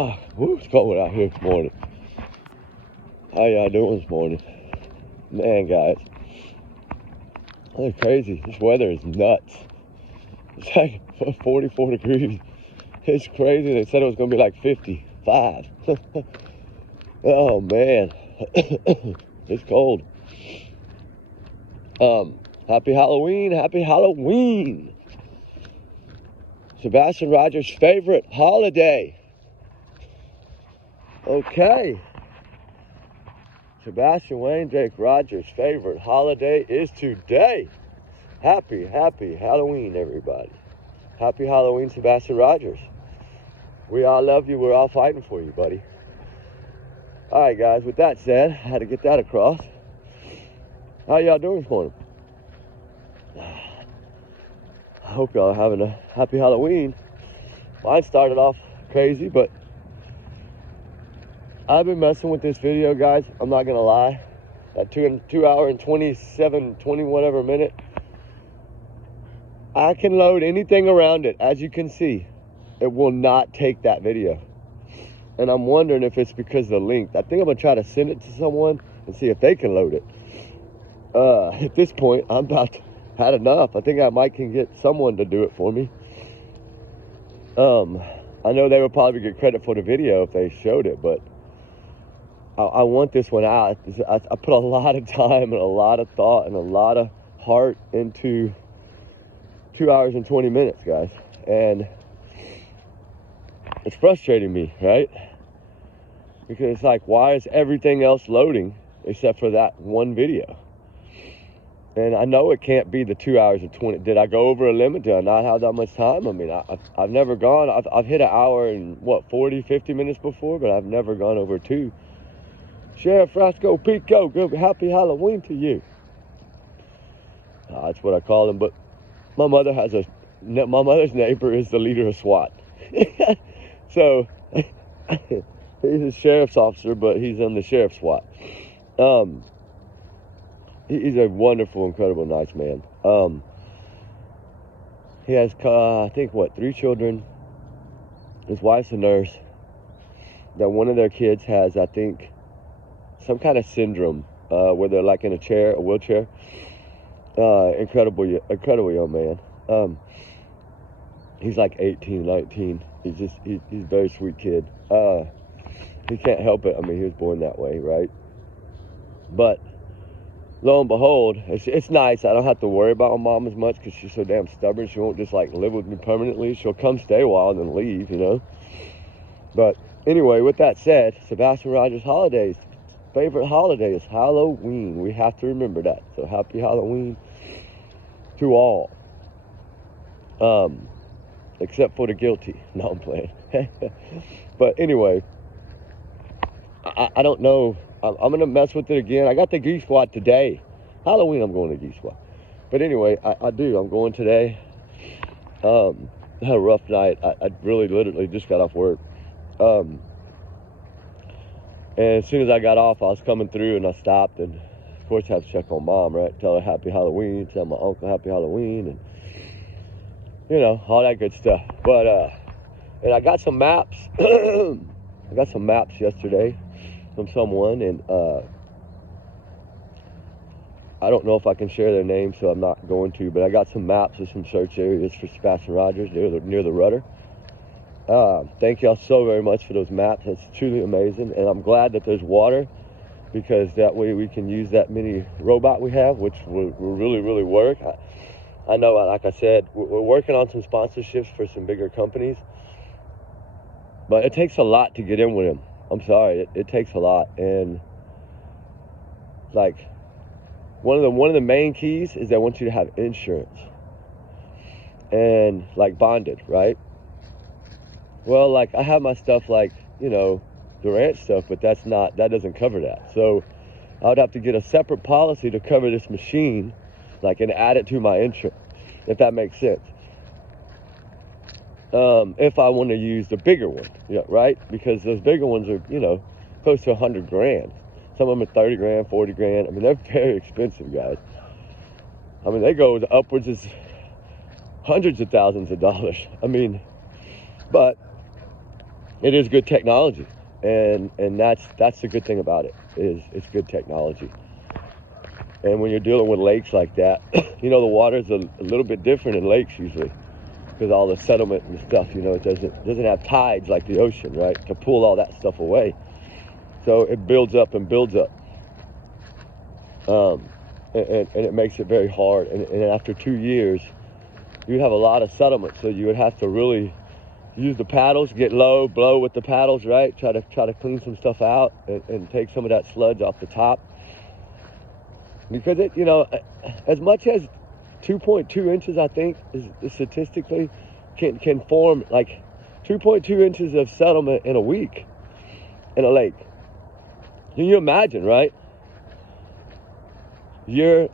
It's cold out here this morning. How y'all doing this morning? Man, guys, it's crazy. This weather is nuts. It's like 44 degrees. It's crazy. They said it was going to be like 55. Oh, man. It's cold. Happy Halloween. Happy Halloween. Sebastian Rogers' favorite holiday. Okay. Sebastian Wayne Jake Rogers' favorite holiday is today. Happy Halloween, everybody. Happy Halloween, Sebastian Rogers. We all love you. We're all fighting for you, buddy. All right, guys, with that said, I had to get that across. How y'all doing this morning? I hope y'all are having a happy Halloween. Mine started off crazy, but I've been messing with this video, guys. I'm not gonna lie. That 2 hour and 20 whatever minute. I can load anything around it. As you can see, it will not take that video. And I'm wondering if it's because of the link. I think I'm gonna try to send it to someone and see if they can load it. At this point, I'm about to had enough. I think I might can get someone to do it for me. I know they would probably get credit for the video if they showed it, but I want this one out. I put a lot of time and a lot of thought and a lot of heart into 2 hours and 20 minutes, guys. And it's frustrating me, right? Because it's like, why is everything else loading except for that one video? And I know it can't be the 2 hours and 20. Did I go over a limit? Did I not have that much time? I mean, I've never gone. I've hit an hour and 40, 50 minutes before, but I've never gone over 2. Sheriff Frasco Pico, good happy Halloween to you. That's what I call him. But my mother's neighbor is the leader of SWAT. So he's a sheriff's officer, but he's on the sheriff's SWAT. He's a wonderful, incredible, nice man. He has, I think, 3 children. His wife's a nurse. That one of their kids has, I think, some kind of syndrome where they're like in a wheelchair. Incredible young man. He's like 18, 19. He's a very sweet kid. He can't help it. I mean, he was born that way, right? But lo and behold, it's nice. I don't have to worry about my mom as much because she's so damn stubborn. She won't just like live with me permanently. She'll come stay a while and then leave, you know. But anyway, with that said, Sebastian Rogers' holidays. Favorite holiday is Halloween. We have to remember that. So happy Halloween to all. Except for the guilty. No, I'm playing. But anyway, I don't know. I'm going to mess with it again. I got the Geese Squad today. Halloween, I'm going to Geese Squad. But anyway, I do. I'm going today. I had a rough night. I really literally just got off work. And as soon as I got off, I was coming through and I stopped. And of course, I have to check on mom, right? Tell her happy Halloween. Tell my uncle happy Halloween. And, you know, all that good stuff. But, and I got some maps. I got some maps yesterday from someone, and I don't know if I can share their name, so I'm not going to, but I got some maps of some search areas for Sebastian Rogers near the rudder. Thank y'all so very much for those maps. That's truly amazing, and I'm glad that there's water, because that way we can use that mini robot we have, which will really, really work. I know, like I said, we're working on some sponsorships for some bigger companies, but it takes a lot to get in with them. I'm sorry, it takes a lot. And like one of the main keys is they want you to have insurance and like bonded, right? Well, like I have my stuff like, you know, the ranch stuff, but that doesn't cover that. So I would have to get a separate policy to cover this machine, like, and add it to my insurance, if that makes sense. If I want to use the bigger one, yeah, right? Because those bigger ones are, you know, close to $100,000. Some of them are 30 grand, 40 grand. I mean, they're very expensive, guys. I mean, they go upwards of hundreds of thousands of dollars. I mean, but it is good technology, and that's the good thing about it, is it's good technology. And when you're dealing with lakes like that, the water's a little bit different in lakes usually, because all the settlement and stuff, it doesn't have tides like the ocean, right, to pull all that stuff away. So it builds up and builds up, and it makes it very hard. And after 2 years, you have a lot of settlement, so you would have to really use the paddles, get low, blow with the paddles, right? Try to clean some stuff out and take some of that sludge off the top. Because it, as much as 2.2 inches, I think, is statistically can form like 2.2 inches of settlement in a week in a lake. Can you imagine, right?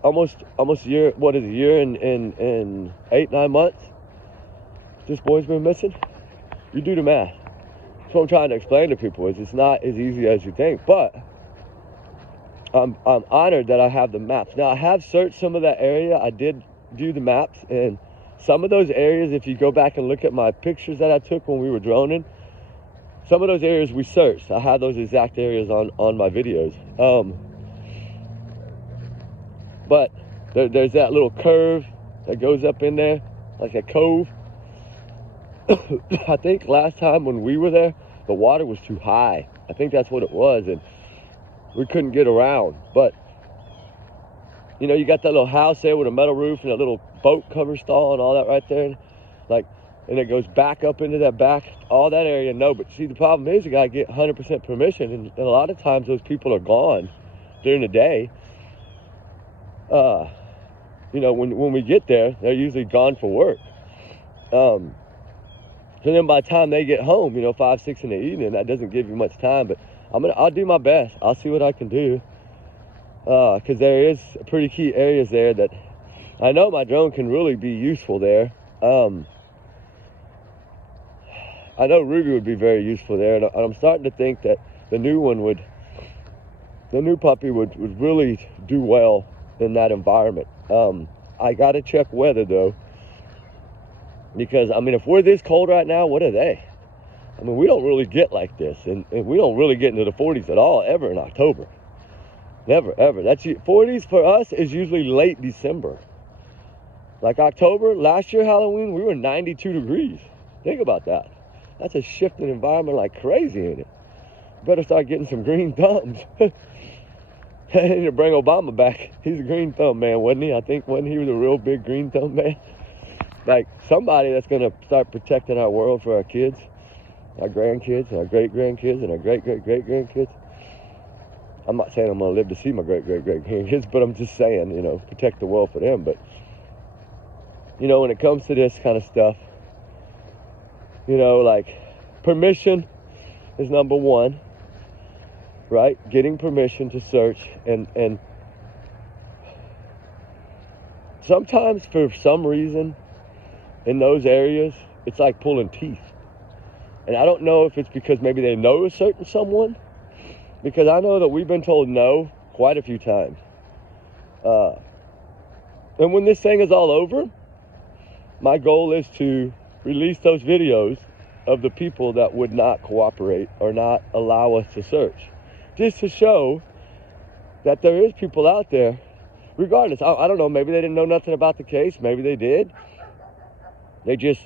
Almost a year, what is it, a year in 8-9 months this boy's been missing? You do the math. That's what I'm trying to explain to people, is it's not as easy as you think, but I'm honored that I have the maps. Now, I have searched some of that area. I did do the maps, and some of those areas, if you go back and look at my pictures that I took when we were droning, some of those areas we searched. I have those exact areas on my videos. But there's that little curve that goes up in there, like a cove. I think last time when we were there, the water was too high. I think that's what it was, and we couldn't get around. But, you got that little house there with a metal roof and a little boat cover stall and all that right there. And it goes back up into that back, all that area, no. But see, the problem is you got to get 100% permission, and a lot of times those people are gone during the day. When we get there, they're usually gone for work. So then by the time they get home, 5, 6 in the evening, that doesn't give you much time. But I'll do my best. I'll see what I can do. Because there is pretty key areas there that I know my drone can really be useful there. I know Ruby would be very useful there, and I'm starting to think that the new puppy would really do well in that environment. I got to check weather though, because if we're this cold right now, what are they? We don't really get like this, and we don't really get into the 40s at all ever in October. Never, ever. 40s for us is usually late December. Like October, last year Halloween, we were 92 degrees. Think about that. That's a shift in environment like crazy, ain't it? Better start getting some green thumbs. I need to bring Obama back. He's a green thumb man, wasn't he? I think, wasn't he was a real big green thumb man? Like somebody that's going to start protecting our world for our kids, our grandkids, our great-grandkids, and our great-great-great-grandkids. I'm not saying I'm going to live to see my great-great-great-grandkids, but I'm just saying, protect the world for them. But, when it comes to this kind of stuff, like permission is number one, right? Getting permission to search, and sometimes for some reason in those areas, it's like pulling teeth. And I don't know if it's because maybe they know a certain someone, because I know that we've been told no quite a few times. And when this thing is all over, my goal is to release those videos of the people that would not cooperate or not allow us to search, just to show that there is people out there, regardless. I don't know, maybe they didn't know nothing about the case, maybe they did. They just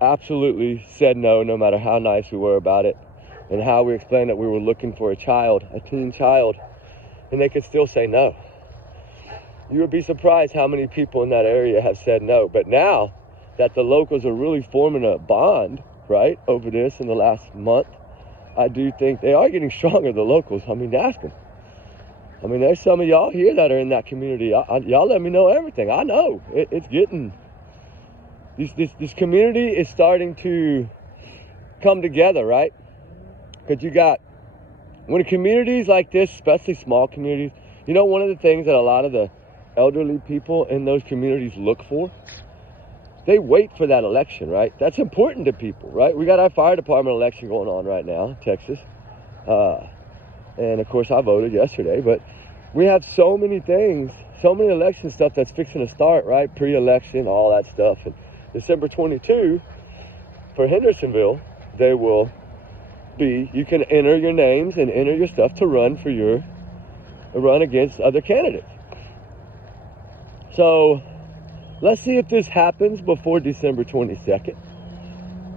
absolutely said no matter how nice we were about it, and how we explained that we were looking for a teen child, and they could still say no. You would be surprised how many people in that area have said no. But now that the locals are really forming a bond, right, over this in the last month, I do think they are getting stronger, the locals. Ask them. There's some of y'all here that are in that community. Y'all let me know everything. I know. It's getting... This community is starting to come together, right? Because when communities like this, especially small communities, one of the things that a lot of the elderly people in those communities look for, they wait for that election, right? That's important to people, right? We got our fire department election going on right now in Texas. And of course I voted yesterday, but we have so many things, so many election stuff that's fixing to start, right? Pre-election, all that stuff. And December 22, for Hendersonville, they will be you can enter your names and enter your stuff to run against other candidates. So let's see if this happens before December 22nd,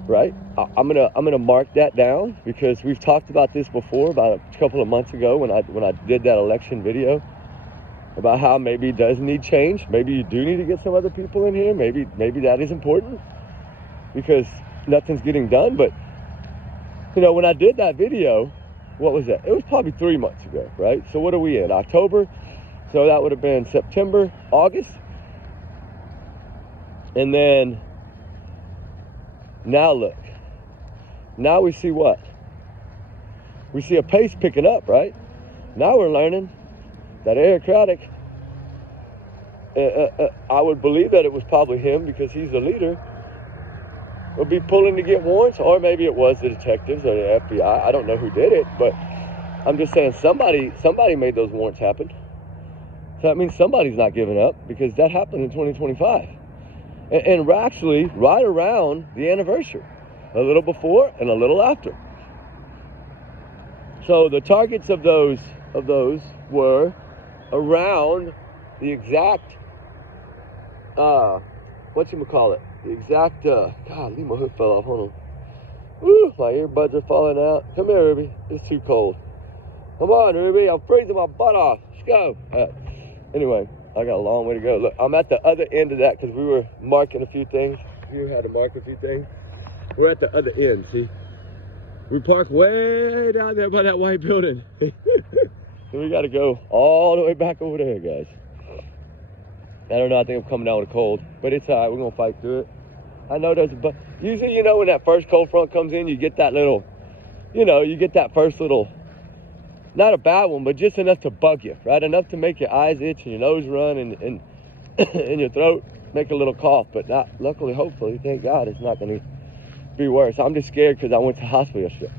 right? I'm gonna mark that down because we've talked about this before, about a couple of months ago when I did that election video about how maybe it does need change. Maybe you do need to get some other people in here. Maybe that is important because nothing's getting done. But when I did that video, what was that? It was probably 3 months ago, right? So what are we in? October? So that would have been September, August. And then now look. Now we see what? We see a pace picking up, right? Now we're learning that Eric Craddock, I would believe that it was probably him because he's the leader, would be pulling to get warrants, or maybe it was the detectives or the FBI. I don't know who did it, but I'm just saying somebody made those warrants happen. So that means somebody's not giving up because that happened in 2025. And we're actually right around the anniversary, a little before and a little after. So the targets of those were around the exact, the exact, God, leave my hook fell off, hold on. Woo, my earbuds are falling out. Come here, Ruby, it's too cold. Come on, Ruby, I'm freezing my butt off. Let's go. Anyway, I got a long way to go. Look, I'm at the other end of that because we were marking a few things. You had to mark a few things. We're at the other end, see? We parked way down there by that white building. So we got to go all the way back over there, guys. I don't know, I think I'm coming down with a cold, but it's all right, we're going to fight through it. I know usually, when that first cold front comes in, you get that little, you get that first little, not a bad one, but just enough to bug you, right? Enough to make your eyes itch and your nose run and in your throat make a little cough, but not, luckily, hopefully, thank God, it's not going to be worse. I'm just scared because I went to the hospital yesterday.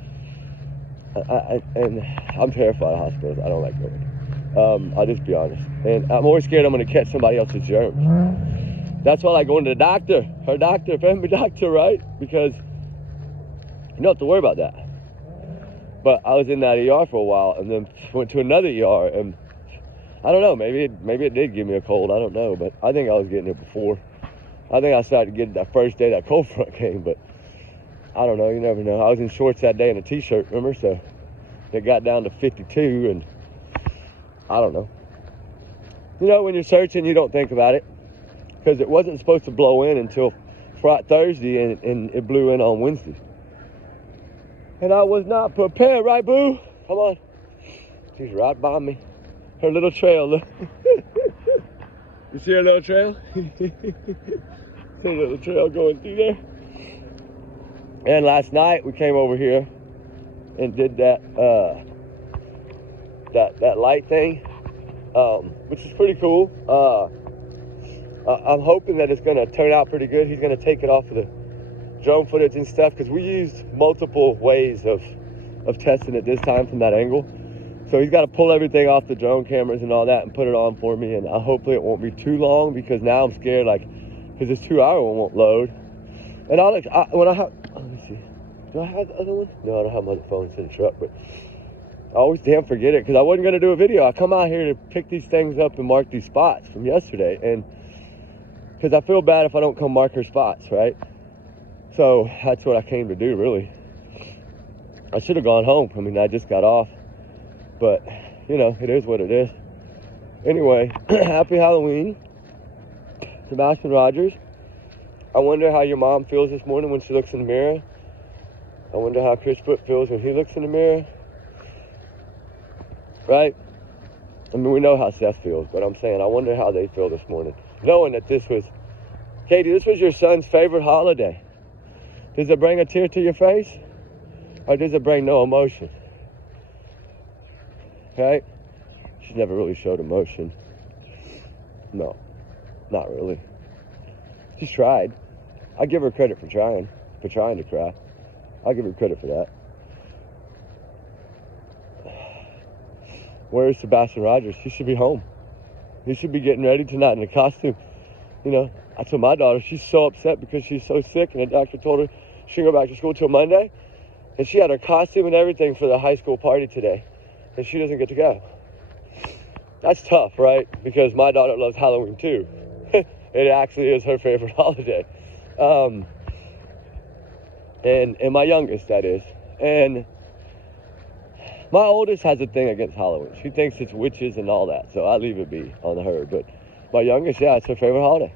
And I'm terrified of hospitals. I don't like going. I'll just be honest. And I'm always scared I'm going to catch somebody else's germs. That's why I like going to the doctor, family doctor, right? Because you don't have to worry about that. But I was in that ER for a while and then went to another ER. And I don't know, maybe it did give me a cold. I don't know. But I think I was getting it before. I think I started getting that first day that cold front came. But I don't know, you never know. I was in shorts that day and a t-shirt, remember? So it got down to 52 and I don't know. When you're searching, you don't think about it because it wasn't supposed to blow in until Thursday and it blew in on Wednesday. And I was not prepared, right, boo? Come on. She's right by me. Her little trail, look. You see her little trail? Her little trail going through there. And last night we came over here and did that that light thing, which is pretty cool. I'm hoping that it's going to turn out pretty good. He's going to take it off of the drone footage and stuff because we used multiple ways of testing it this time from that angle. So he's got to pull everything off the drone cameras and all that and put it on for me. And hopefully it won't be too long because now I'm scared, because this 2-hour one won't load. And let me see. Do I have the other one? No, I don't have my other phone. It's in the truck, but I always damn forget it because I wasn't going to do a video. I come out here to pick these things up and mark these spots from yesterday, and because I feel bad if I don't come mark her spots, right? So that's what I came to do, really. I should have gone home. I mean, I just got off, but it is what it is. Anyway, happy Halloween, Sebastian Rogers. I wonder how your mom feels this morning when she looks in the mirror. I wonder how Chris Foot feels when he looks in the mirror. Right? I mean, we know how Seth feels, but I'm saying I wonder how they feel this morning. Knowing that Katie, this was your son's favorite holiday. Does it bring a tear to your face? Or does it bring no emotion? Right? She's never really showed emotion. No, not really. She's tried. I give her credit for trying to cry. I'll give her credit for that. Where's Sebastian Rogers? He should be home. He should be getting ready tonight in a costume. I told my daughter, she's so upset because she's so sick and the doctor told her she can go back to school till Monday. And she had her costume and everything for the high school party today. And she doesn't get to go. That's tough, right? Because my daughter loves Halloween too. It actually is her favorite holiday. And my youngest, that is. And my oldest has a thing against Halloween. She thinks it's witches and all that, so I leave it be on her. But my youngest, yeah, it's her favorite holiday.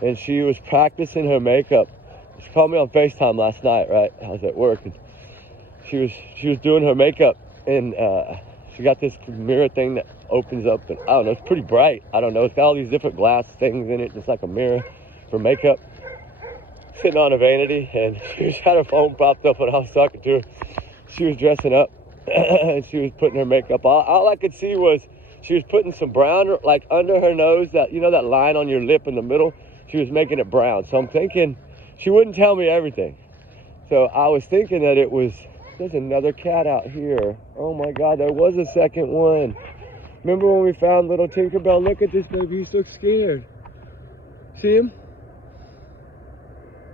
And she was practicing her makeup. She called me on FaceTime last night, right? I was at work, and she was doing her makeup, and she got this mirror thing that opens up, and I don't know, it's pretty bright. I don't know, it's got all these different glass things in it. It's like a mirror for makeup. Sitting on a vanity, and she had her phone propped up when I was talking to her. She was dressing up, and she was putting her makeup on. All I could see was she was putting some brown, like under her nose, that, you know, that line on your lip in the middle. She was making it brown. So I'm thinking she wouldn't tell me everything. So I was thinking that it was, there's another cat out here. Oh my God, there was a second one. Remember when we found little Tinkerbell? Look at this baby, he's so scared. See him?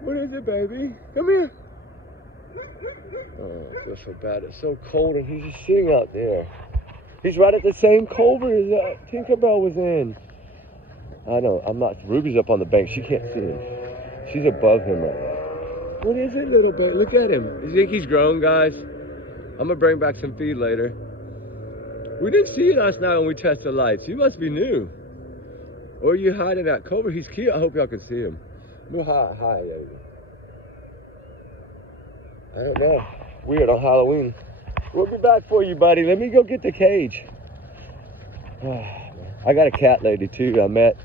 What is it, baby? Come here. Oh, I feel so bad. It's so cold, and he's just sitting out there. He's right at the same culvert as Tinkerbell was in. I know, I'm not. Ruby's up on the bank. She can't see him. She's above him right now. What is it, little baby? Look at him. You think he's grown, guys? I'm going to bring back some feed later. We didn't see you last night when we tested the lights. You must be new. Or you hide in that culvert. He's cute. I hope y'all can see him. No, hi, baby. I don't know. Weird on Halloween. We'll be back for you, buddy. Let me go get the cage. I got a cat lady too I met,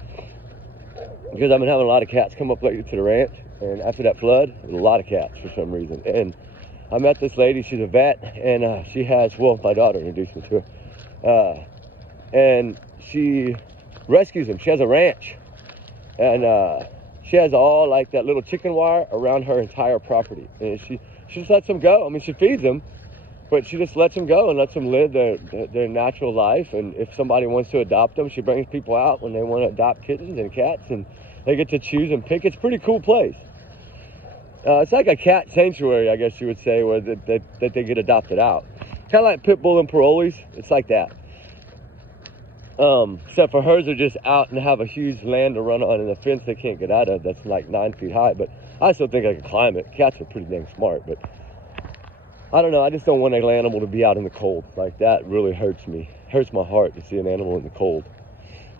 because I've been having a lot of cats come up lately to the ranch, and after that flood, a lot of cats for some reason. And I met this lady. She's a vet, and she has, well, my daughter introduced me to her, and she rescues them. She has a ranch, and she has all like that little chicken wire around her entire property, and she just lets them go. I mean, she feeds them, but she just lets them go and lets them live their natural life. And if somebody wants to adopt them, she brings people out when they want to adopt kittens and cats, and they get to choose and pick. It's a pretty cool place. It's like a cat sanctuary, I guess you would say, where that they get adopted out. Kind of like pit bull and parolees. It's like that. Except for hers are just out and have a huge land to run on and a fence they can't get out of that's like 9 feet high. But I still think I can climb it. Cats are pretty dang smart, but I don't know. I just don't want an animal to be out in the cold. Like, that really hurts me. Hurts my heart to see an animal in the cold.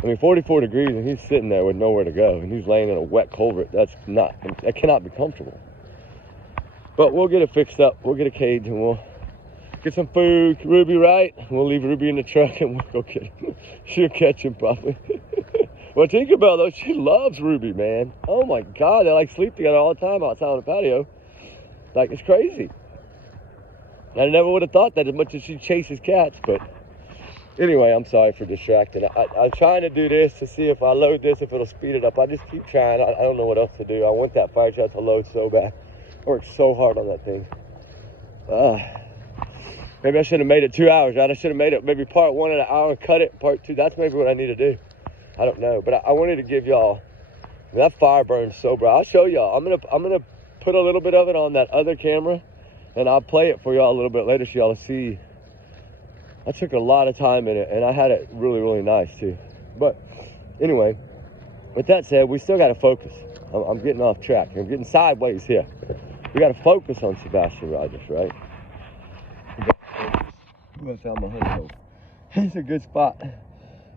I mean, 44 degrees and he's sitting there with nowhere to go, and he's laying in a wet culvert. That cannot be comfortable. But we'll get it fixed up. We'll get a cage and we'll get some food. Ruby, right? We'll leave Ruby in the truck and we'll go get him. She'll catch him probably. Well, Tinkerbell, though, she loves Ruby, man. Oh my God, they like sleep together all the time outside on the patio. Like, it's crazy. I never would have thought that as much as she chases cats, but anyway, I'm sorry for distracting. I'm trying to do this to see if I load this, if it'll speed it up. I just keep trying. I don't know what else to do. I want that fire truck to load so bad. I worked so hard on that thing. Maybe I should have made it 2 hours, right? I should have made it maybe part 1 in an hour, cut it, part 2. That's maybe what I need to do. I don't know, but I wanted to give y'all, that fire burns so bright. I'll show y'all. I'm gonna put a little bit of it on that other camera, and I'll play it for y'all a little bit later so y'all see. I took a lot of time in it, and I had it really, really nice too. But anyway, with that said, we still got to focus. I'm getting off track. I'm getting sideways here. We got to focus on Sebastian Rogers, right? I found my honeycomb. It's a good spot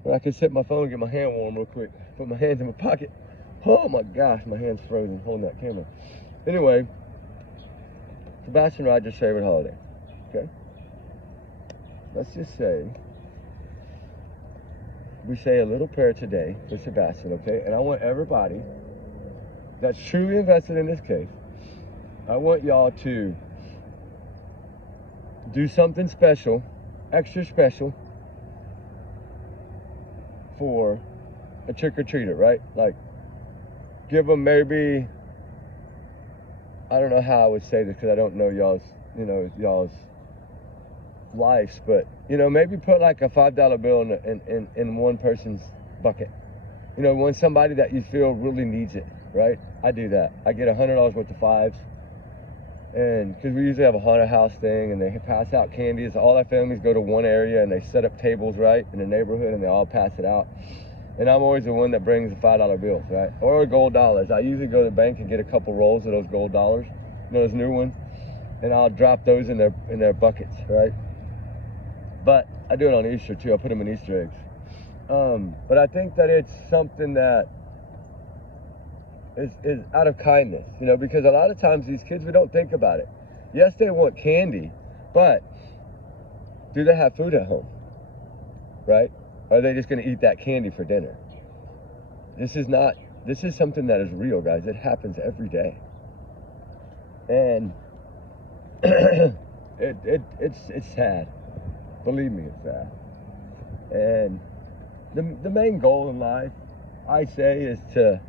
where I can set my phone and get my hand warm real quick. Put my hands in my pocket. Oh my gosh, my hand's frozen holding that camera. Anyway, Sebastian Rogers' favorite holiday. Okay? Let's just say we say a little prayer today for Sebastian, okay? And I want everybody that's truly invested in this case, I want y'all to do something special, extra special, for a trick-or-treater, right? Like, give them maybe, I don't know how I would say this because I don't know y'all's lives, but, maybe put like a $5 bill in one person's bucket. When somebody that you feel really needs it, right? I do that. I get $100 worth of fives, And because we usually have a haunted house thing, and they pass out candies. All our families go to one area, and they set up tables right in the neighborhood, and they all pass it out. And I'm always the one that brings the $5 bills, right? Or gold dollars. I usually go to the bank and get a couple rolls of those gold dollars, those new ones, and I'll drop those in their buckets, right? But I do it on Easter too. I put them in Easter eggs. But I think that it's something that is out of kindness, you know, because a lot of times these kids, we don't think about it. Yes, they want candy, but do they have food at home, right? Or are they just going to eat that candy for dinner? This is something that is real, guys. It happens every day. And it's sad. Believe me, it's sad. And the main goal in life, I say, is to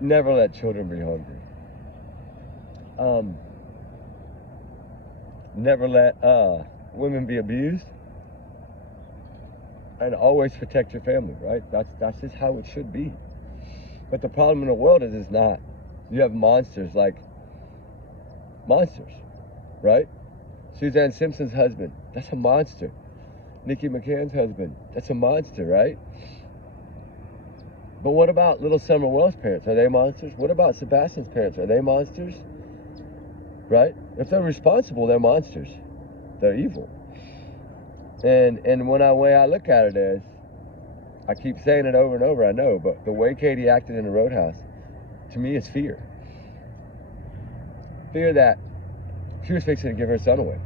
never let children be hungry. Never let women be abused. And always protect your family, right? That's just how it should be. But the problem in the world is it's not. You have monsters, right? Suzanne Simpson's husband, that's a monster. Nikki McCann's husband, that's a monster, right? But what about little Summer Wells' parents? Are they monsters? What about Sebastian's parents? Are they monsters? Right? If they're responsible, they're monsters. They're evil. And the way I look at it is, I keep saying it over and over, I know, but the way Katie acted in the Roadhouse, to me, is fear. Fear that she was fixing to give her son away.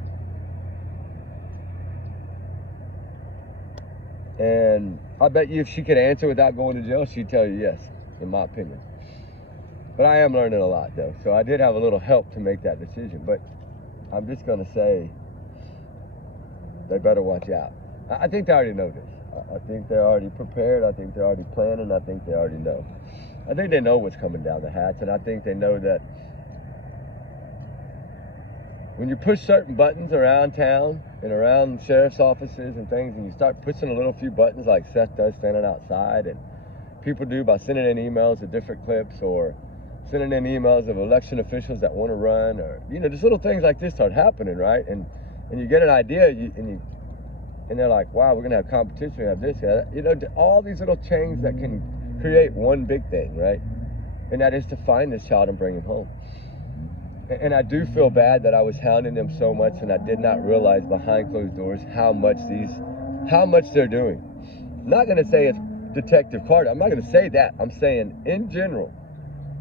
And I bet you if she could answer without going to jail, she'd tell you yes, in my opinion. But I am learning a lot, though, so I did have a little help to make that decision. But I'm just going to say, they better watch out. I think they already know this. I think they're already prepared. I think they're already planning. I think they already know. I think they know what's coming down the hatch, and I think they know that when you push certain buttons around town and around sheriff's offices and things, and you start pushing a little few buttons like Seth does standing outside, and people do by sending in emails of different clips, or sending in emails of election officials that want to run, or, you know, just little things like this start happening, right? And you get an idea, and they're like, wow, we're going to have competition, we have this, you know, all these little chains that can create one big thing, right? And that is to find this child and bring him home. And I do feel bad that I was hounding them so much, and I did not realize behind closed doors how much they're doing. I'm not going to say it's Detective Carter. I'm not going to say that. I'm saying in general,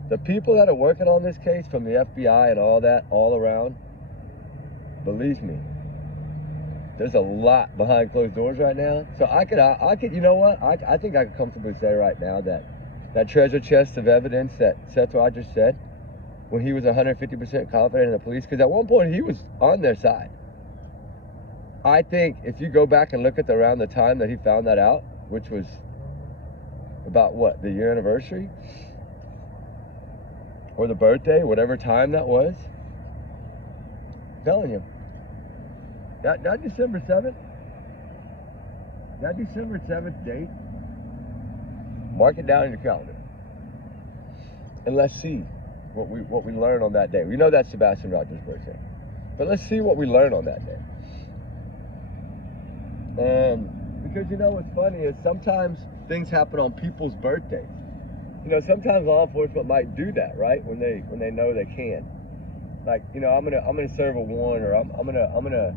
the people that are working on this case, from the FBI and all that, all around, believe me, there's a lot behind closed doors right now. So I could, you know what? I think I could comfortably say right now that treasure chest of evidence that Seth Rogers said, when he was 150% confident in the police, because at one point he was on their side. I think if you go back and look at around the time that he found that out, which was about what, the year anniversary? Or the birthday, whatever time that was. I'm telling you. That December 7th, that December 7th date, mark it down in your calendar. And let's see what we learn on that day. We know that's Sebastian Rogers' birthday. But let's see what we learn on that day. Because, you know, what's funny is sometimes things happen on people's birthdays. You know, sometimes law enforcement might do that, right? When they know they can. Like, you know, I'm gonna serve a warrant, or I'm gonna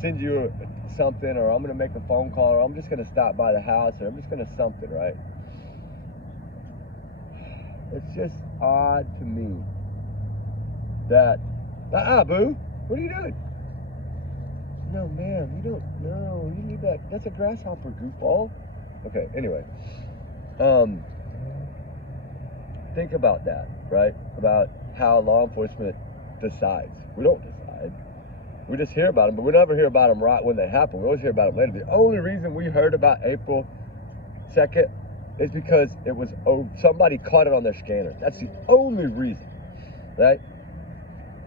send you something, or I'm gonna make a phone call, or I'm just gonna stop by the house, or I'm just gonna something, right? It's just odd to me that, boo, what are you doing? No, ma'am, you don't, no, you need that, that's a grasshopper, goofball. Okay, anyway, think about that, right? About how law enforcement decides. We don't decide. We just hear about them, but we never hear about them right when they happen. We always hear about them later. The only reason we heard about April 2nd is because it was, somebody caught it on their scanner. That's the only reason, right?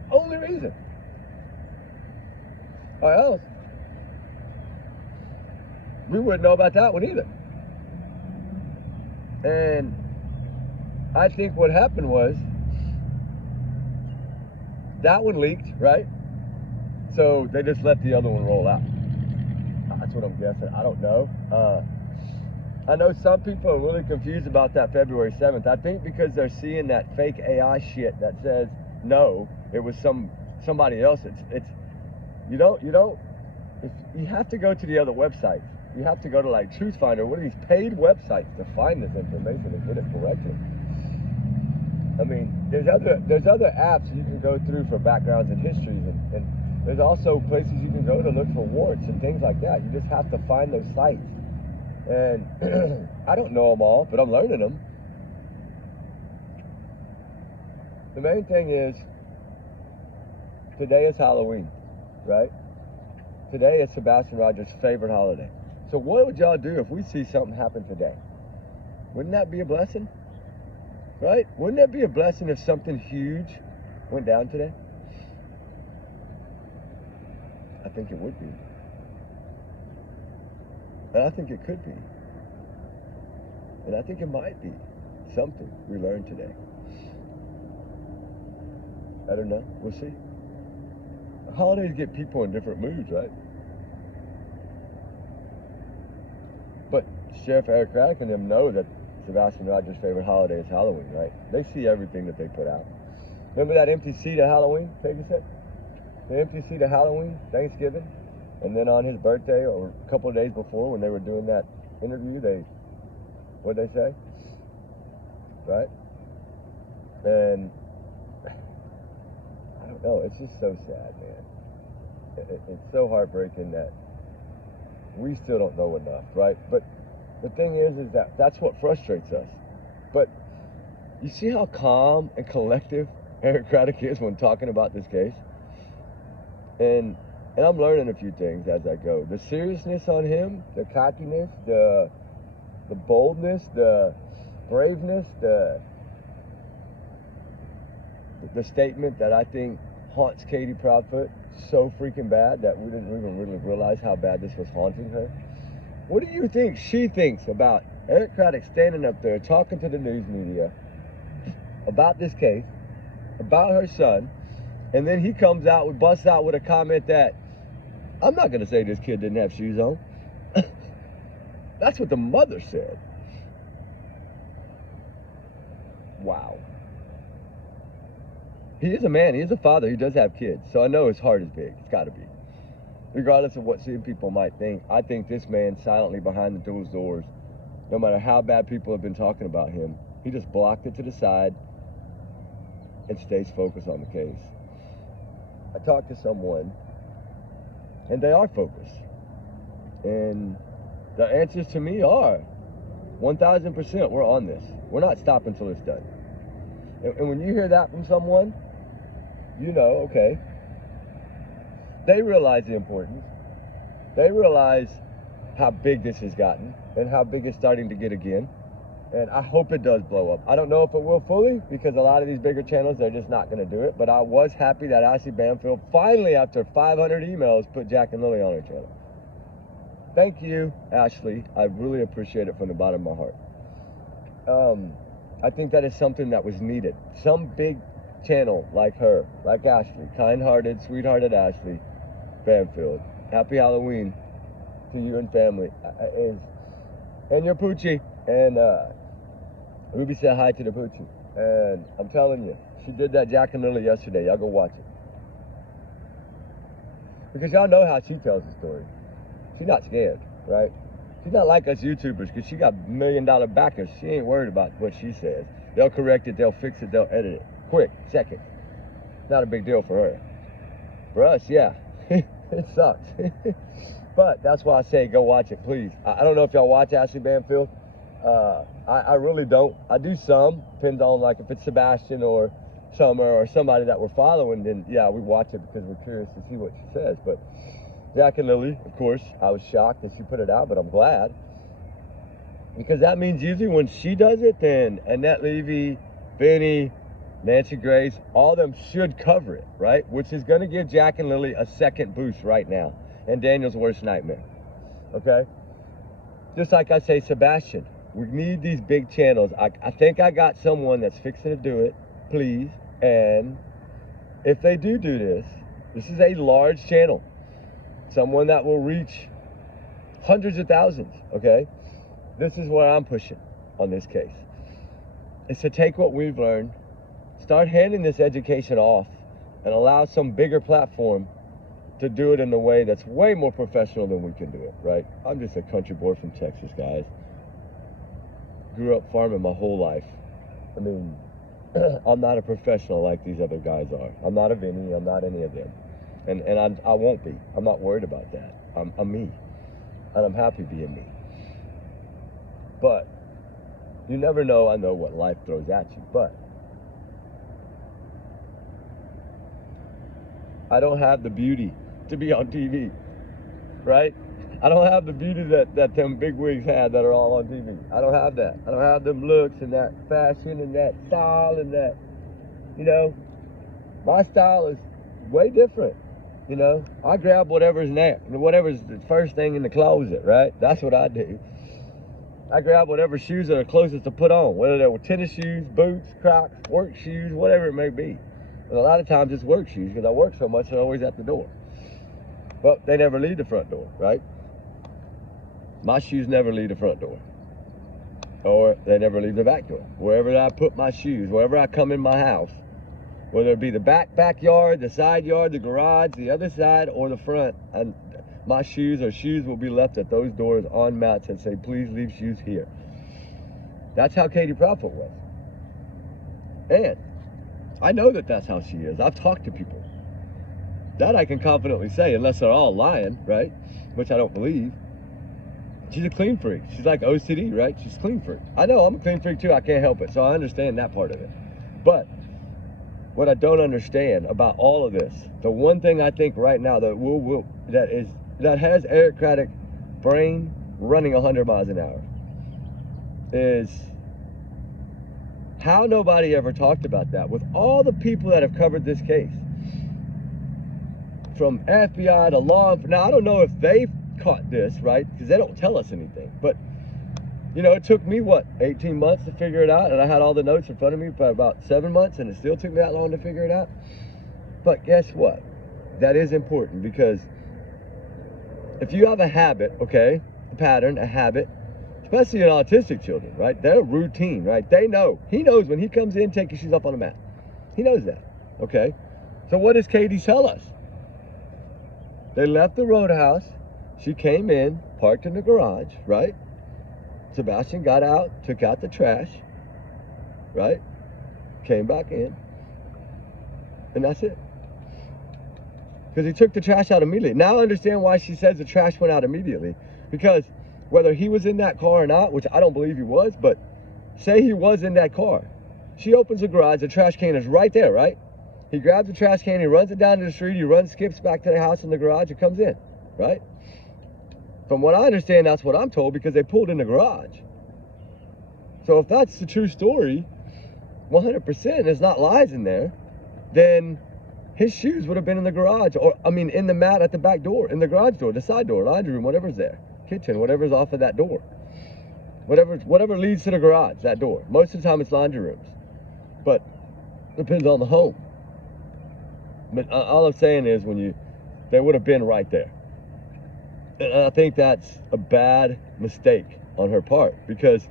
Only reason. Or else, we wouldn't know about that one either. And I think what happened was, that one leaked, right? So they just let the other one roll out. That's what I'm guessing. I don't know. I know some people are really confused about that February 7th. I think because they're seeing that fake AI shit that says, no, it was somebody else. It's you have to go to the other websites. You have to go to like Truth Finder, one of these paid websites to find this information and get it correctly. I mean, there's other apps you can go through for backgrounds and histories, and there's also places you can go to look for warrants and things like that. You just have to find those sites. And I don't know them all, but I'm learning them. The main thing is, today is Halloween, right? Today is Sebastian Rogers' favorite holiday. So what would y'all do if we see something happen today? Wouldn't that be a blessing? Right? Wouldn't that be a blessing if something huge went down today? I think it would be. And I think it could be. And I think it might be something we learned today. I don't know. We'll see. Holidays get people in different moods, right? But Sheriff Eric Raddick and them know that Sebastian Rogers' favorite holiday is Halloween, right? They see everything that they put out. Remember that empty seat at Halloween, Peggy said? The empty seat at Halloween, Thanksgiving, and then on his birthday or a couple of days before when they were doing that interview, what'd they say? Right? And I don't know, it's just so sad, man. It's so heartbreaking that we still don't know enough, right? But the thing is that's what frustrates us. But you see how calm and collective Eric Raddick is when talking about this case? And I'm learning a few things as I go. The seriousness on him, the cockiness, the boldness, the braveness, the statement that I think haunts Katie Proudfoot so freaking bad that we didn't even really realize how bad this was haunting her. What do you think she thinks about Eric Raddick standing up there talking to the news media about this case, about her son, and then he busts out with a comment that, I'm not going to say this kid didn't have shoes on. That's what the mother said. Wow. He is a man. He is a father. He does have kids. So I know his heart is big. It's got to be. Regardless of what some people might think, I think this man silently behind the those doors, no matter how bad people have been talking about him, he just blocked it to the side and stays focused on the case. I talked to someone, and they are focused. And the answers to me are 1,000% we're on this. We're not stopping until it's done. And when you hear that from someone, you know, okay, they realize the importance. They realize how big this has gotten and how big it's starting to get again. And I hope it does blow up. I don't know if it will fully, because a lot of these bigger channels, they're just not going to do it. But I was happy that Ashley Banfield finally, after 500 emails, put Jack and Lily on her channel. Thank you, Ashley. I really appreciate it from the bottom of my heart. I think that is something that was needed. Some big channel like her, like Ashley, kind-hearted, sweethearted Ashley Banfield. Happy Halloween to you and family. And your Poochie. And Ruby said hi to the Poochie. And I'm telling you, she did that Jack and Lily yesterday. Y'all go watch it. Because y'all know how she tells the story. She's not scared, right? She's not like us YouTubers, because she got $1 million backers. She ain't worried about what she says. They'll correct it, they'll fix it, they'll edit it. Quick, second. Not a big deal for her. For us, yeah. It sucks. But that's why I say go watch it, please. I don't know if y'all watch Ashley Banfield. I really don't. I do some. Depends on, like, if it's Sebastian or Summer or somebody that we're following, then yeah, we watch it because we're curious to see what she says. But Jack and Lily, of course, I was shocked that she put it out, but I'm glad. Because that means usually when she does it, then Annette Levy, Vinny, Nancy Grace, all of them should cover it, right? Which is going to give Jack and Lily a second boost right now. And Daniel's worst nightmare, okay? Just like I say, Sebastian, we need these big channels. I think I got someone that's fixing to do it, please. And if they do this, this is a large channel. Someone that will reach hundreds of thousands, okay? This is where I'm pushing on this case. Is to take what we've learned, start handing this education off, and allow some bigger platform to do it in a way that's way more professional than we can do it, right? I'm just a country boy from Texas, guys. Grew up farming my whole life. I mean, I'm not a professional like these other guys are. I'm not a Vinny, I'm not any of them. And I won't be. I'm not worried about that. I'm me. And I'm happy being me. But you never know, I know what life throws at you, but I don't have the beauty to be on TV, right? I don't have the beauty that them big wigs had that are all on TV. I don't have that. I don't have them looks and that fashion and that style and that, you know, my style is way different, you know. I grab whatever's whatever's the first thing in the closet, right? That's what I do. I grab whatever shoes that are closest to put on, whether they were tennis shoes, boots, Crocs, work shoes, whatever it may be. And a lot of times it's work shoes because I work so much they're always at the door. But they never leave the front door, right? My shoes never leave the front door. Or they never leave the back door. Wherever I put my shoes, wherever I come in my house, whether it be the backyard, the side yard, the garage, the other side, or the front, my shoes will be left at those doors on mats that say, please leave shoes here. That's how Katie Proudfoot was. And I know that that's how she is. I've talked to people. That I can confidently say, unless they're all lying, right? Which I don't believe. She's a clean freak. She's like OCD, right? She's a clean freak. I know I'm a clean freak too. I can't help it. So I understand that part of it. But what I don't understand about all of this, the one thing I think right now that has Eric Craddock brain running 100 miles an hour is how nobody ever talked about that with all the people that have covered this case. From FBI to law. Now, I don't know if they've caught this, right? Because they don't tell us anything. But, you know, it took me, 18 months to figure it out. And I had all the notes in front of me for about 7 months. And it still took me that long to figure it out. But guess what? That is important because if you have a habit, okay, a pattern, a habit, especially in autistic children, right? They're routine, right? They know. He knows when he comes in, take your shoes off on the mat. He knows that, okay? So what does Katie tell us? They left the roadhouse. She came in, parked in the garage, right? Sebastian got out, took out the trash, right? Came back in. And that's it. Because he took the trash out immediately. Now I understand why she says the trash went out immediately. Because whether he was in that car or not, which I don't believe he was, but say he was in that car. She opens the garage, the trash can is right there, right? He grabs the trash can, he runs it down to the street, he skips back to the house in the garage and comes in, right? From what I understand, that's what I'm told because they pulled in the garage. So if that's the true story, 100%, there's not lies in there, then his shoes would have been in the garage, or I mean in the mat at the back door, in the garage door, the side door, laundry room, whatever's there, kitchen, whatever's off of that door. Whatever leads to the garage, that door. Most of the time it's laundry rooms. But it depends on the home. But all I'm saying is they would have been right there. And I think that's a bad mistake on her part. Because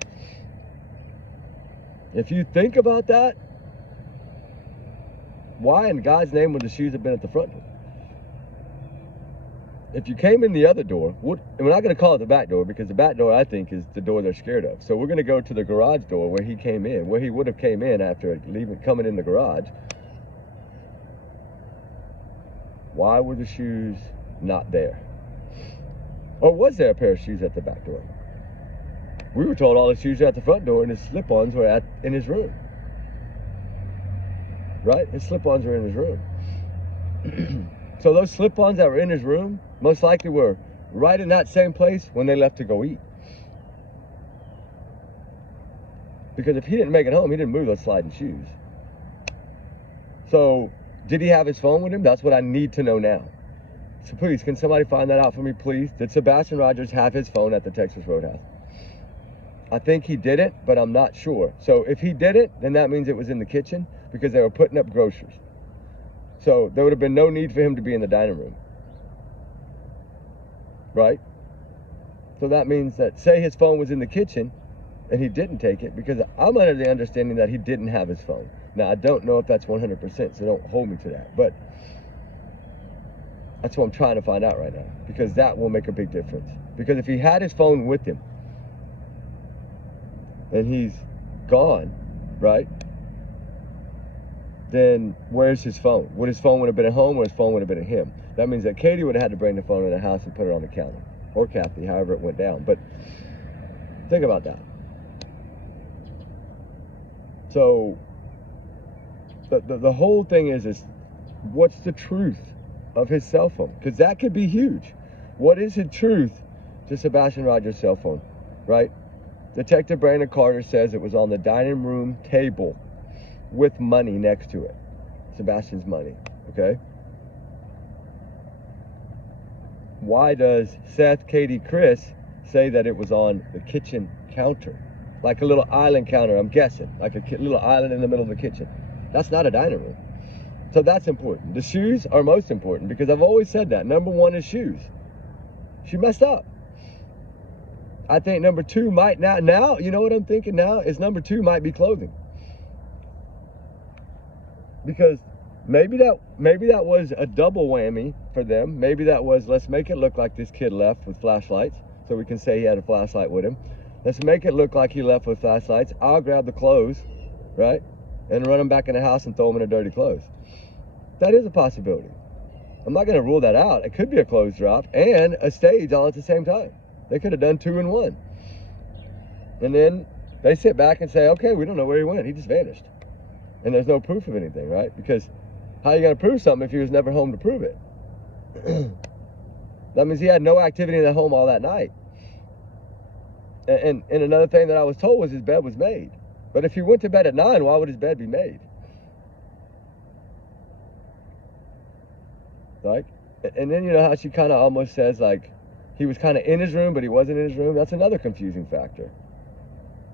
if you think about that, why in God's name would the shoes have been at the front door? If you came in the other door, and we're not going to call it the back door because the back door, I think, is the door they're scared of. So we're going to go to the garage door where he came in, where he would have came in after coming in the garage. Why were the shoes not there? Or was there a pair of shoes at the back door? We were told all the shoes were at the front door and his slip-ons were in his room. Right? His slip-ons were in his room. So those slip-ons that were in his room most likely were right in that same place when they left to go eat. Because if he didn't make it home, he didn't move those sliding shoes. So did he have his phone with him? That's what I need to know now. So please, can somebody find that out for me, please? Did Sebastian Rogers have his phone at the Texas Roadhouse? I think he didn't, but I'm not sure. So if he didn't, then that means it was in the kitchen because they were putting up groceries. So there would have been no need for him to be in the dining room, right? So that means that, say his phone was in the kitchen and he didn't take it, because I'm under the understanding that he didn't have his phone. Now, I don't know if that's 100%, so don't hold me to that. But that's what I'm trying to find out right now, because that will make a big difference. Because if he had his phone with him and he's gone, right, then where's his phone? Would his phone would have been at home, or his phone would have been at him? That means that Katie would have had to bring the phone in the house and put it on the counter. Or Kathy, however it went down. But think about that. So the whole thing is what's the truth of his cell phone? Because that could be huge. What is the truth to Sebastian Rogers' cell phone, right? Detective Brandon Carter says it was on the dining room table with money next to it. Sebastian's money, okay? Why does Seth, Katie, Chris say that it was on the kitchen counter? Like a little island counter, I'm guessing. Like a little island in the middle of the kitchen. That's not a dining room. So that's important. The shoes are most important, because I've always said that. Number one is shoes. She messed up. I think number two might now, you know what I'm thinking now? Is number two might be clothing. Because maybe that was a double whammy for them. Maybe that was, let's make it look like this kid left with flashlights, so we can say he had a flashlight with him. Let's make it look like he left with flashlights. I'll grab the clothes, right, and run them back in the house and throw them in the dirty clothes. That is a possibility. I'm not going to rule that out. It could be a clothes drop and a stage all at the same time. They could have done 2 in 1. And then they sit back and say, okay, we don't know where he went. He just vanished. And there's no proof of anything, right? Because how are you going to prove something if he was never home to prove it? That means he had no activity in the home all that night. And another thing that I was told was his bed was made. But if he went to bed at 9, why would his bed be made? Like, and then you know how she kind of almost says, like, he was kind of in his room, but he wasn't in his room. That's another confusing factor.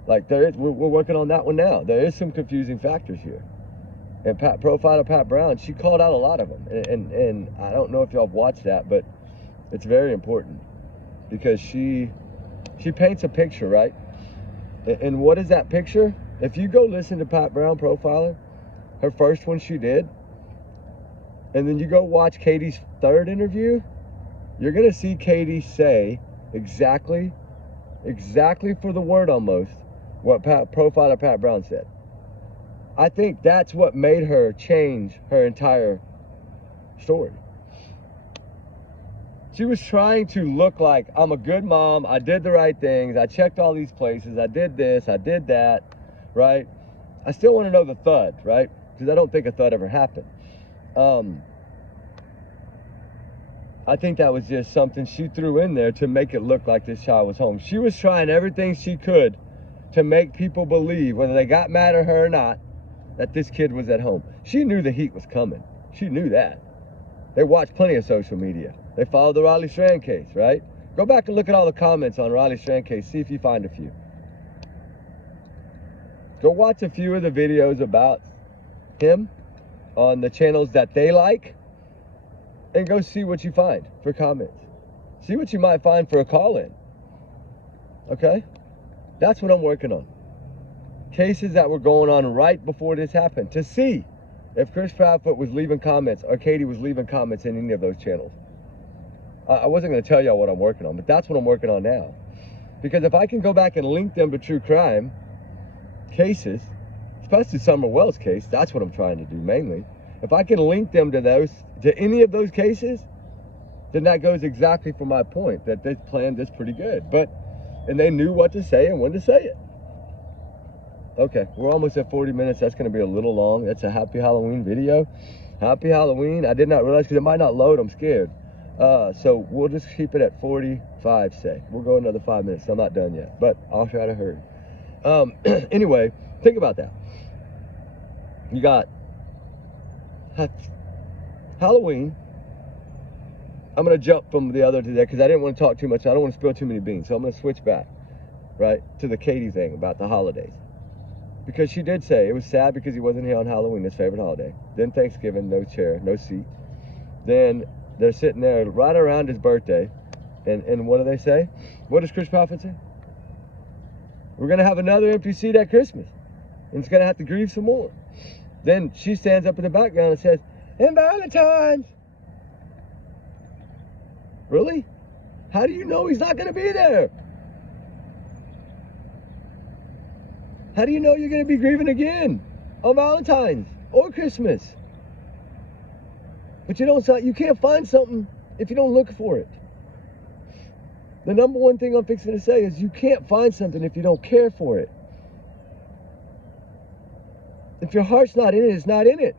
Like, we're working on that one now. There is some confusing factors here. And Profiler Pat Brown, she called out a lot of them. And I don't know if y'all have watched that, but it's very important. Because she paints a picture, right? And what is that picture? If you go listen to Pat Brown Profiler, her first one she did, and then you go watch Katie's third interview, you're going to see Katie say exactly for the word almost, what Profiler Pat Brown said. I think that's what made her change her entire story. She was trying to look like, I'm a good mom, I did the right things, I checked all these places, I did this, I did that, right? I still want to know the thud, right? Because I don't think a thud ever happened. I think that was just something she threw in there to make it look like this child was home. She was trying everything she could to make people believe, whether they got mad at her or not, that this kid was at home. She knew the heat was coming. She knew that. They watched plenty of social media. They followed the Riley Strand case, right? Go back and look at all the comments on Riley Strand case. See if you find a few. Go watch a few of the videos about him on the channels that they like, and go see what you find for comments. See what you might find for a call-in. Okay? That's what I'm working on. Cases that were going on right before this happened, to see if Chris Proudfoot was leaving comments or Katie was leaving comments in any of those channels. I wasn't going to tell y'all what I'm working on, but that's what I'm working on now. Because if I can go back and link them to true crime cases, especially Summer Wells' case, that's what I'm trying to do mainly. If I can link them to any of those cases, then that goes exactly for my point, that they planned this pretty good. And they knew what to say and when to say it. Okay, we're almost at 40 minutes. That's going to be a little long. That's a Happy Halloween video. Happy Halloween. I did not realize, because it might not load. I'm scared. So we'll just keep it at 45, say. We'll go another 5 minutes. I'm not done yet, but I'll try to hurry. Anyway, think about that. You got Halloween. I'm going to jump from the other to that because I didn't want to talk too much. I don't want to spill too many beans. So I'm going to switch back, right, to the Katie thing about the holidays. Because she did say it was sad because he wasn't here on Halloween, his favorite holiday. Then Thanksgiving, no chair, no seat. Then they're sitting there right around his birthday. And what do they say? What does Chris Prophet say? We're going to have another empty seat at Christmas. And it's going to have to grieve some more. Then she stands up in the background and says, and Valentine's. Really? How do you know he's not going to be there? How do you know you're going to be grieving again on Valentine's or Christmas? But you can't find something if you don't look for it. The number one thing I'm fixing to say is you can't find something if you don't care for it. If your heart's not in it, it's not in it.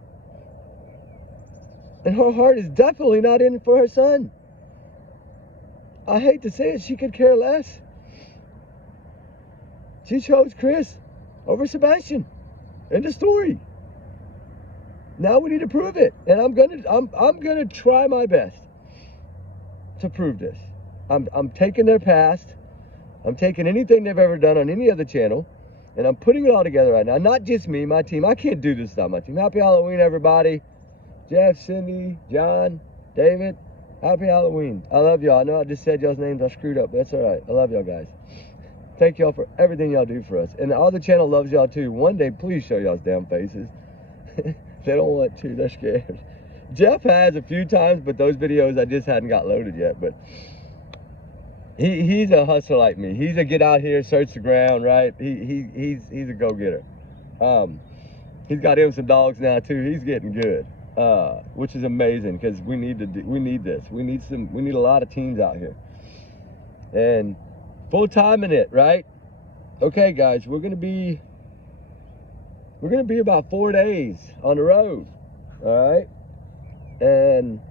And her heart is definitely not in it for her son. I hate to say it, she could care less. She chose Chris over Sebastian. End of story. Now we need to prove it. And I'm gonna try my best to prove this. I'm taking their past. I'm taking anything they've ever done on any other channel, and I'm putting it all together right now. Not just me, my team. I can't do this without my team. Happy Halloween, everybody. Jeff, Cindy, John, David. Happy Halloween. I love y'all. I know I just said y'all's names. I screwed up. That's all right. I love y'all guys. Thank y'all for everything y'all do for us. And all the channel loves y'all too. One day, please show y'all's damn faces. They don't want to. They're scared. Jeff has a few times, but those videos I just hadn't got loaded yet. But he's a hustler like me. He's a get out here, search the ground, right? He's a go-getter. He's got him some dogs now too. He's getting good, which is amazing because we need this. We need a lot of teams out here, and full time in it, right? Okay, guys, we're gonna be about 4 days on the road, all right? And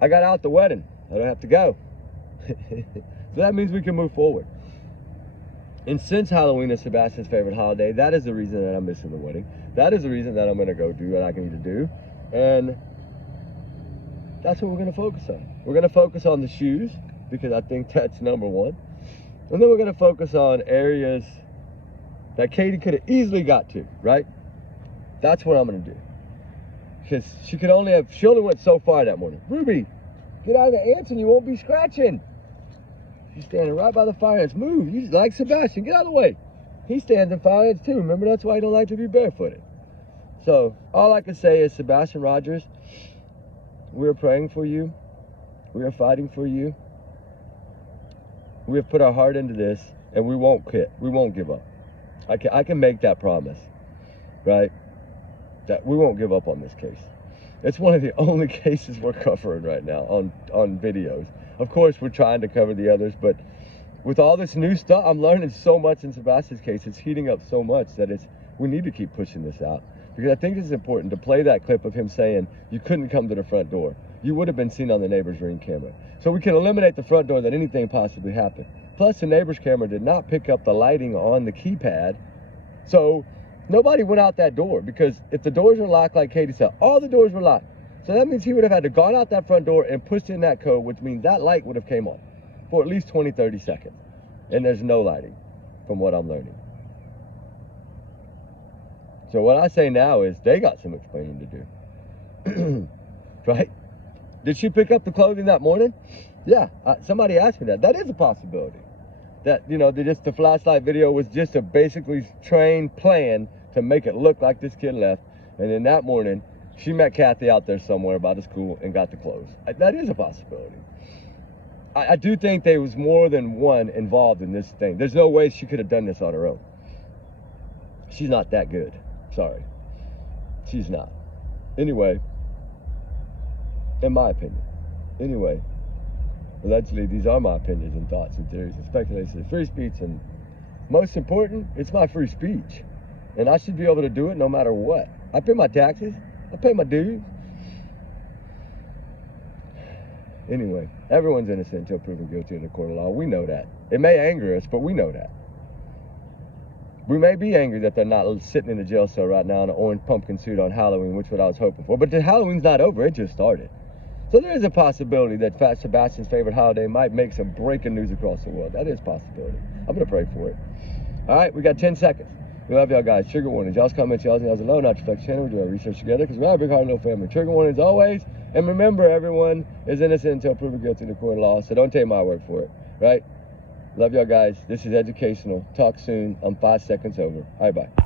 I got out the wedding. I don't have to go. So that means we can move forward. And since Halloween is Sebastian's favorite holiday, that is the reason that I'm missing the wedding. That is the reason that I'm going to go do what I need to do. And that's what we're going to focus on. We're going to focus on the shoes, because I think that's number one. And then we're going to focus on areas that Katie could have easily got to, right? That's what I'm going to do. Because she only went so far that morning. Ruby, get out of the ants and you won't be scratching. She's standing right by the fire ants. Move. You like Sebastian. Get out of the way. He stands in fire ants too. Remember, that's why he don't like to be barefooted. So all I can say is, Sebastian Rogers, we're praying for you. We are fighting for you. We have put our heart into this, and we won't quit. We won't give up. I can make that promise, right? That we won't give up on this case. It's one of the only cases we're covering right now on videos. Of course, we're trying to cover the others, but with all this new stuff, I'm learning so much in Sebastian's case. It's heating up so much that we need to keep pushing this out, because I think it's important to play that clip of him saying you couldn't come to the front door. You would have been seen on the neighbor's Ring camera. So we can eliminate the front door that anything possibly happened. Plus, the neighbor's camera did not pick up the lighting on the keypad. So nobody went out that door, because if the doors were locked, like Katie said, all the doors were locked. So that means he would have had to gone out that front door and pushed in that code, which means that light would have came on for at least 20, 30 seconds. And there's no lighting from what I'm learning. So what I say now is they got some explaining to do. Right? Did she pick up the clothing that morning? Yeah, somebody asked me that. That is a possibility. That, you know, the flashlight video was just a basically trained plan to make it look like this kid left. And then that morning, she met Kathy out there somewhere by the school and got the clothes. That is a possibility. I do think there was more than one involved in this thing. There's no way she could have done this on her own. She's not that good. Sorry. She's not. Anyway, in my opinion. Anyway, allegedly, these are my opinions and thoughts and theories and speculations. Free speech, and most important, it's my free speech. And I should be able to do it no matter what. I pay my taxes. I pay my dues. Anyway, everyone's innocent until proven guilty in the court of law. We know that. It may anger us, but we know that. We may be angry that they're not sitting in the jail cell right now in an orange pumpkin suit on Halloween, which is what I was hoping for. But the Halloween's not over. It just started. So there is a possibility that Fat Sebastian's favorite holiday might make some breaking news across the world. That is a possibility. I'm going to pray for it. All right, we got 10 seconds. We love y'all guys. Trigger warnings. Y'all's comments, y'all's alone, not to flex channel. We do our research together because we're a big heart little family. Trigger warnings always. And remember, everyone is innocent until proven guilty in the court of law. So don't take my word for it, right? Love y'all guys. This is educational. Talk soon. I'm 5 seconds over. All right, bye.